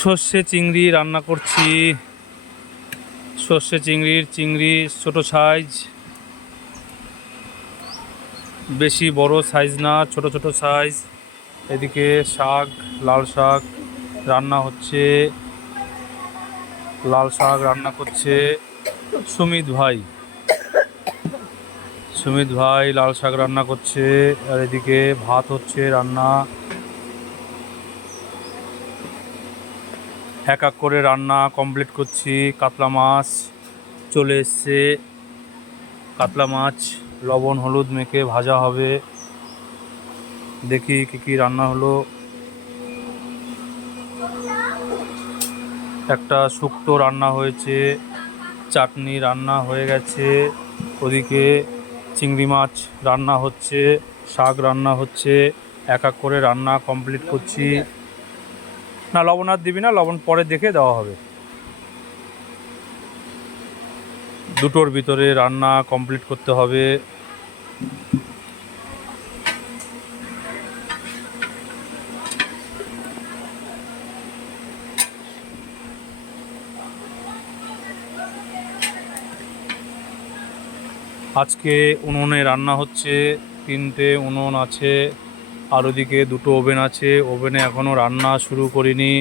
সর্ষে চিংড়ি রান্না করছি। সর্ষে চিংড়ি ছোট সাইজ, বেশি বড় সাইজ না, ছোট ছোট সাইজ। এদিকে শাক, লাল শাক রান্না হচ্ছে। লাল শাক রান্না করছে সুমিত ভাই লাল শাক রান্না করছে। আর এদিকে ভাত হচ্ছে রান্না। এক এক করে রান্না কমপ্লিট করছি। কাতলা মাছ চলে এসছে। কাতলা মাছ লবণ হলুদ মেখে ভাজা হবে। দেখি কি কি রান্না হলো। একটা শুক্তো রান্না হয়েছে, চাটনি রান্না হয়ে গেছে। ওদিকে চিংড়ি মাছ রান্না হচ্ছে, শাক রান্না হচ্ছে। এক এক করে রান্না কমপ্লিট করছি। না, লবণ আর দিবি না, লবণ পরে দেখে দেওয়া হবে। দুটোর ভিতরে রান্না কমপ্লিট করতে হবে। আজকে উনুনে রান্না হচ্ছে। 3টে উনুন আছে, আর ওদিকে 2টো ওভেন আছে। ওভেনে এখনও রান্না শুরু করিনি।